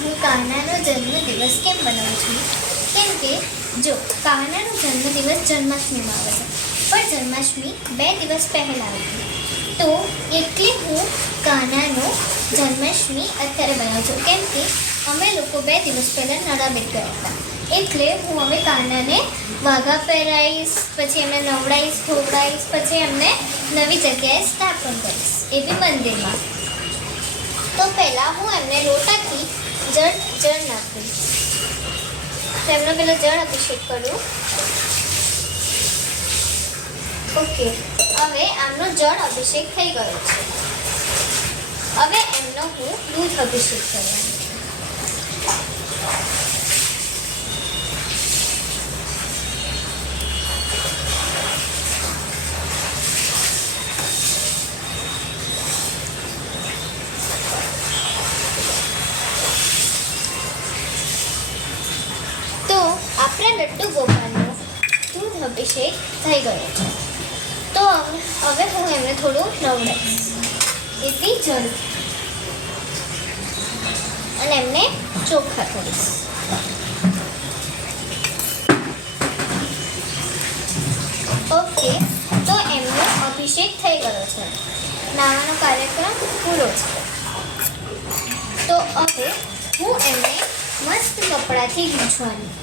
હું કાનાનો જન્મદિવસ કેમ બનાવું છું? કેમ કે જો કાનાનો જન્મદિવસ જન્માષ્ટમીમાં આવે છે, પણ જન્માષ્ટમી 2 દિવસ પહેલાં આવી, તો એટલે હું કાનાનો જન્માષ્ટમી અત્યારે બનાવું છું. કેમ કે અમે લોકો 2 દિવસ પહેલાં નળાબેટ ગયા હતા, એટલે હું હવે કાનાને વાઘા પહેરાવીશ, પછી એમને નવડાવીશ, ખવડાવીશ, પછી એમને નવી જગ્યાએ સ્થાપન કરીશ, એવી મંદિરમાં. તો પહેલાં હું એમને લોટાથી જળ નાખીશ. તો એમનો પહેલાં જળ અભિષેક કરું. ઓકે, હવે આમનો જળ અભિષેક થઈ ગયો છે. હવે એમનો હું દૂધ અભિષેક કરવાનો. તો આપણા લડ્ડુ ગોપાલનો દૂધ અભિષેક થઈ ગયો છે. તો હવે હું એમને થોડું નવડાવીશ, એથી જળ, અને એમને ચોખ્ખા કરીશ. ઓકે, તો એમનો અભિષેક થઈ ગયો છે, નાવાનો કાર્યક્રમ પૂરો છે. તો હવે હું એમને મસ્ત કપડાથી ગૂંથવાની.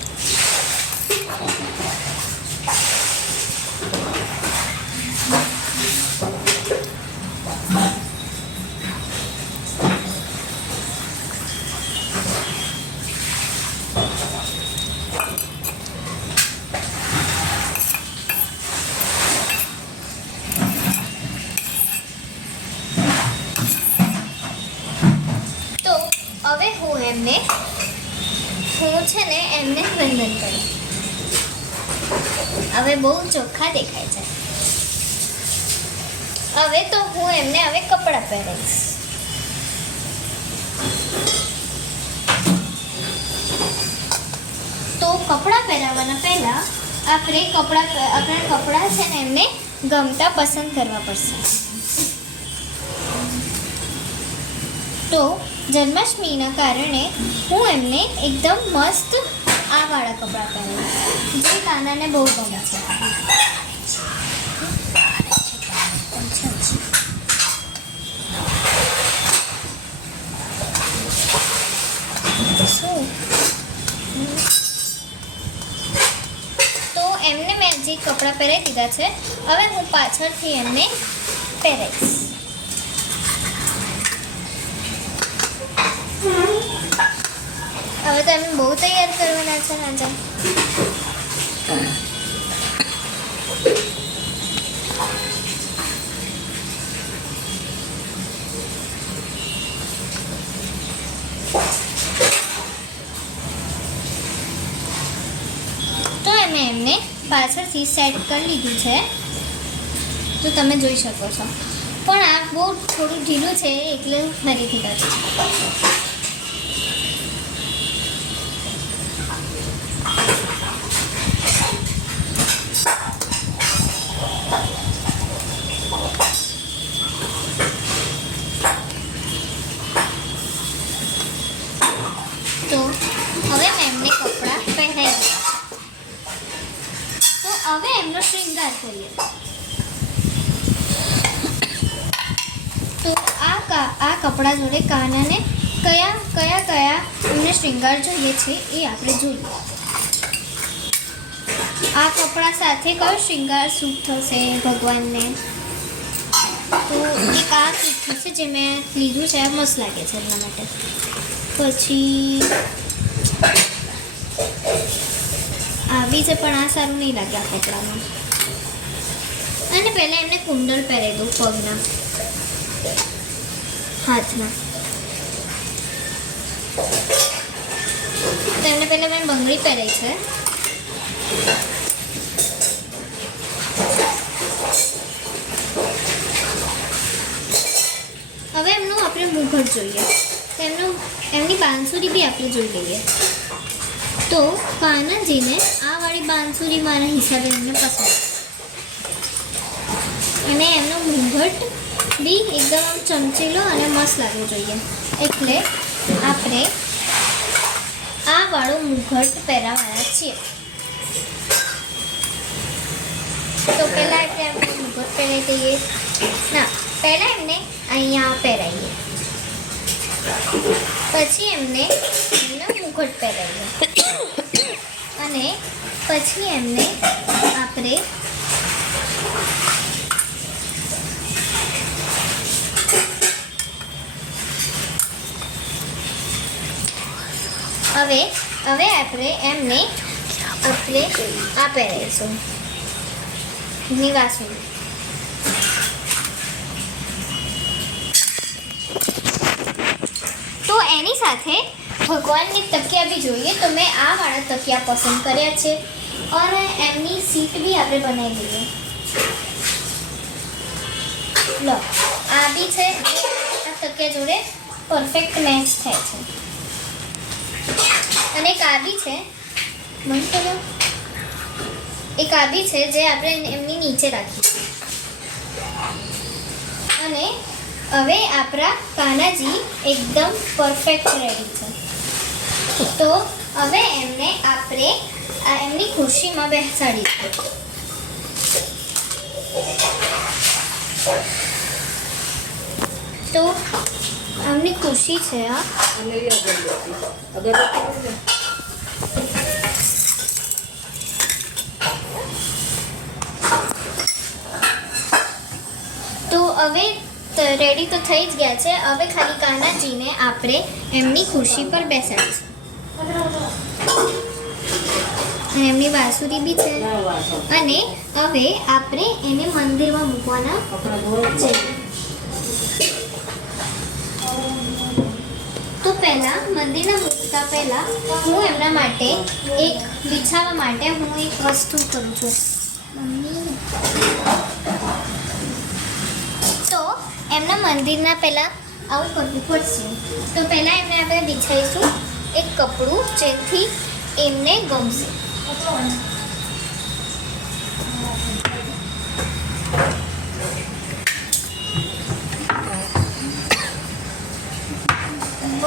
હવે હું છે ને એમને વંદન કરું. હવે બહુ ચોખ્ખા દેખાય છે. હવે તો હું એમને કપડાં પહેરાવીશ. તો કપડાં પહેરાવવાના પહેલા આપણે કપડાં છે ને એમને ગમતા પસંદ કરવા પડશે. તો જન્માષ્ટમીના કારણે હું એમને એકદમ મસ્ત આ વાળા કપડાં પહેરાવીશ, જે કાનાને બહુ ગમે છે. તો એમને મેં જે કપડાં પહેરાવી દીધા છે, હવે હું પાછળથી એમને પહેરાવીશ. હવે તો એમને બહુ તૈયાર કરવાના છે રાજા. તો એમને પાછળથી સેટ કરી લીધું છે, તો તમે જોઈ શકો છો. પણ આ બહુ થોડું ઢીલું છે, એટલે ફરીથી કરશે. તો હવે મેં એમને કપડાં પહેરાવી દીધા. તો હવે એમનો શૃંગાર કરીએ. તો આ કપડાં જોડે કાનાને કયા એમને શૃંગાર જોઈએ છે એ આપણે જોઈએ. આ કપડાં સાથે કયો શૃંગાર સૂટ થશે ભગવાનને? તો એક આ સૂટ થશે, જે મેં લીધું છે, આ મસ્ત લાગે છે એમના માટે. પછી આ બી છે, પણ આ સારું નહીં લાગે આ કપડામાં. અને પહેલાં એમને કુંડળ પહેરાવી દઉં પગના, હાથના. તો એમને પહેલાં મેં બંગડી પહેરાવી છે. હવે એમનું આપણે મુગટ જોઈએ. તો એમની બાંસુરી બી આપણે જોઈ લઈએ. તો કાનાજીને આ વાળી બાંસુરી મારા હિસાબે એમને પસંદ. અને એમનો મુગટ બી એકદમ ચમચીલો અને મસ્ત લાગવો જોઈએ. એટલે આપણે આ વાળો મુગટ પહેરાવાના છીએ. તો પહેલાં આપણે એમને મુગટ પહેરાવી દઈએ. ના, પહેલાં એમને અહીંયા પહેરાવીએ, પછી એમને મુગટ પહેરાવીએ અને પછી એમને આપણે હવે આપણે એમને આ પહેરાવીશું નિવાસું. તો એની સાથે ભગવાનની તકિયા બી જોઈએ. તો મેં આ વાળા તકિયા પસંદ કર્યા છે અને એમની સીટ બી આપણે બનાવી દઈએ. લો, આ બી છે, આ તકિયા જોડે પરફેક્ટ મેચ થાય છે. અને એક આ બી છે, એક આ બી છે જે આપણે એમની નીચે રાખીશું. અને હવે આપણા કાનાજી એકદમ પરફેક્ટ રેડી છે. તો હવે એમને આપણે એમની ખુરશીમાં બેસાડીશું. તો એમની ખુરશી છે આ. તો હવે રેડી તો થઈ જ ગયા છે. હવે ખાલી કાનાજીને આપણે એમની ખુરશી પર બેસાડીશું. એમની બાંસુરી બી છે. અને હવે આપણે એને મંદિરમાં મૂકવાના છે. તો પહેલાં મંદિરમાં મૂકતા પહેલાં હું એમના માટે બિછાવવા માટે હું એક વસ્તુ કરું છું. તો એમના મંદિરના પહેલાં આવું કરવું પડશે. તો પહેલાં એમને આપણે બિછાવીશું એક કપડું, જેથી એમને ગમશે.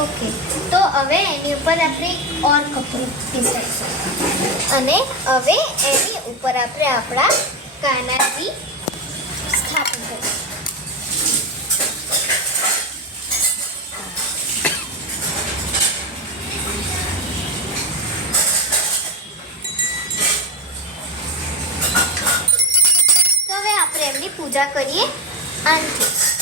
ઓકે, તો હવે એની ઉપર આપણે ઓર કપડું બિછાવીશું અને હવે એની ઉપર આપણે આપણા કાનાજી સ્થાપિત કરીશું. તો હવે આપણે એમની પૂજા કરીએ આનથી.